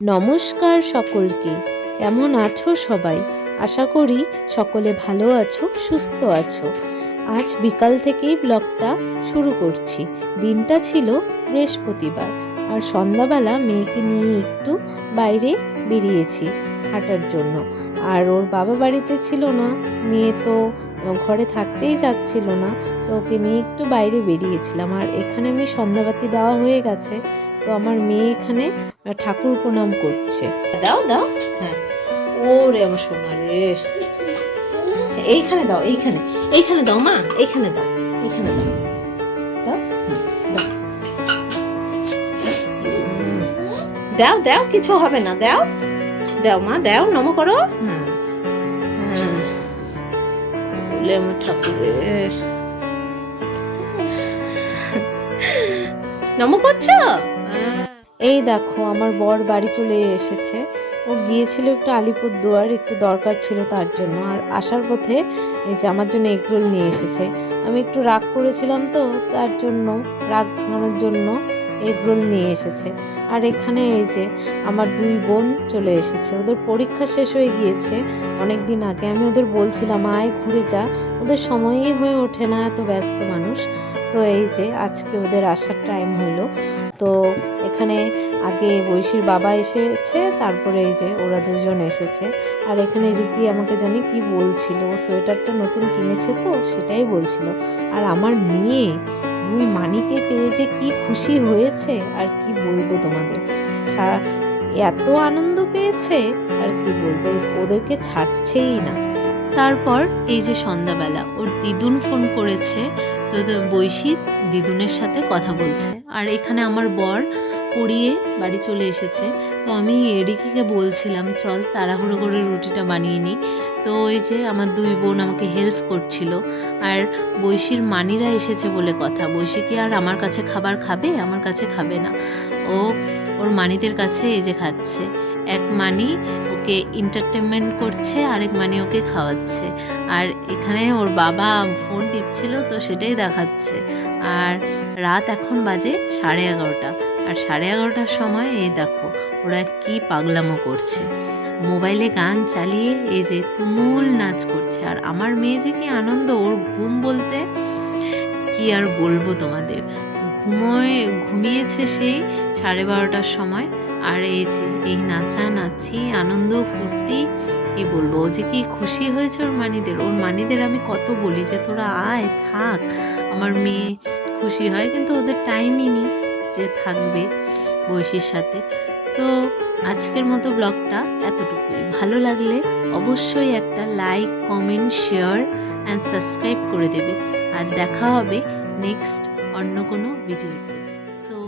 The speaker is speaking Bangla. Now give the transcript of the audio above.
নমস্কার সকলকে। কেমন আছো সবাই? আশা করি সকলে ভালো আছো, সুস্থ আছো। আজ বিকাল থেকেই ব্লগটা শুরু করছি। দিনটা ছিল বৃহস্পতিবার, আর সন্ধ্যাবেলা মেয়েকে নিয়ে একটু বাইরে বেরিয়েছি হাঁটার জন্য। আর ওর বাবা বাড়িতে ছিল না, মেয়ে তো ঘরে থাকতেই যাচ্ছিল না, তো ওকে নিয়ে একটু বাইরে বেরিয়েছিলাম। আর এখানে আমি সন্ধ্যাবাতি দেওয়া হয়ে গেছে তো আমার মেয়ে এখানে ঠাকুর প্রণাম করছে। দাও দাও হ্যাঁ। ও রে আমার সোনা রে এইখানে দাও এইখানে। এইখানে দাও মা। এইখানে দাও এইখানে দাও। দাও? দাও। উম, দাও কিছু হবে না। দাও। দাও মা দাও নম করো। হ্যাঁ। হ্যাঁ। বলে আমার ঠাকুরের নম করছ? এই দেখো, আমার বর বাড়ি চলে এসেছে। ও গিয়েছিল একটু আলিপুরদুয়ার একটু দরকার ছিল তার জন্য। আর আসার পথে এই যে আমার জন্য এগরোল নিয়ে এসেছে। আমি একটু রাগ করেছিলাম তো, তার জন্য, রাগ ভাঙানোর জন্য এগরোল নিয়ে এসেছে। আর এখানে এই যে আমার দুই বোন চলে এসেছে। ওদের পরীক্ষা শেষ হয়ে গিয়েছে অনেক দিন আগে। আমি ওদের বলছিলাম, আয় ঘুরে যা। ওদের সময়ই হয়ে ওঠে না, এত ব্যস্ত মানুষ। তো এই যে আজকে ওদের আসার টাইম হলো। তো এখানে আগে বৈশীর বাবা এসেছে, তারপরে এই যে ওরা দুজন এসেছে। আর এখানে রিকি আমাকে জানি কি বলছিল, ও সোয়েটারটা নতুন কিনেছে তো, সেটাই বলছিল। আর আমার মেয়ে, দুই মানিকে পেয়ে যে কি খুশি হয়েছে, আর কি বলব তোমাদের? সারা, এত আনন্দ পেয়েছে, আর কি বলব ওদেরকে ছাড়ছেই না। তারপর এই যে সন্ধ্যাবেলা, ওর দিদুন ফোন করেছে, তো বৈশী দিদুনের সাথে কথা বলছে। আর এখানে আমার বর পড়িয়ে বাড়ি চলে এসেছে। তো আমি এডিকিকে বলছিলাম, চল তাড়াহুড়ো করে রুটিটা বানিয়ে নিই তো ওই যে আমার দুই বোন আমাকে হেল্প করছিল। আর বৈশীর মানিরা এসেছে বলে কথা। বৈশী কি আর আমার কাছে খাবার খাবে? আমার কাছে খাবে না। ও ওর মানিদের কাছে এই যে খাচ্ছে। এক মানি ওকে এন্টারটেনমেন্ট করছে, আরেক মানি ওকে খাওয়াচ্ছে। আর এখানে ওর বাবা ফোন টিপছিল, তো সেটাই দেখাচ্ছে। আর রাত এখন বাজে সাড়ে এগারোটা। আর সাড়ে এগারোটার সময় এই দেখো, ওরা কি পাগলামো করছে। মোবাইলে গান চালিয়ে এই যে তুমুল নাচ করছে। আর আমার মেয়ে যে কি আনন্দ, ওর ঘুম বলতে কি আর বলব তোমাদের? ঘুমোয়, ঘুমিয়েছে সেই সাড়ে বারোটার সময়। আর এই যে, এই নাচা, নাচি, আনন্দ, ফুর্তি, কি বলব? ও যে কি খুশি হয়েছে ওর মানিদের। ওর মানিদের আমি কত বলি যে, তোরা আয়, থাক, আমার মেয়ে খুশি হয়। কিন্তু ওদের টাইমই নেই যে থাকবে বৈশীর সাথে। তো আজকের মতো ব্লগটা এতটুকুই। ভালো লাগলে অবশ্যই একটা like comment share and subscribe করে দেবে। আর দেখা হবে নেক্সট অন্য কোনো ভিডিওতে সো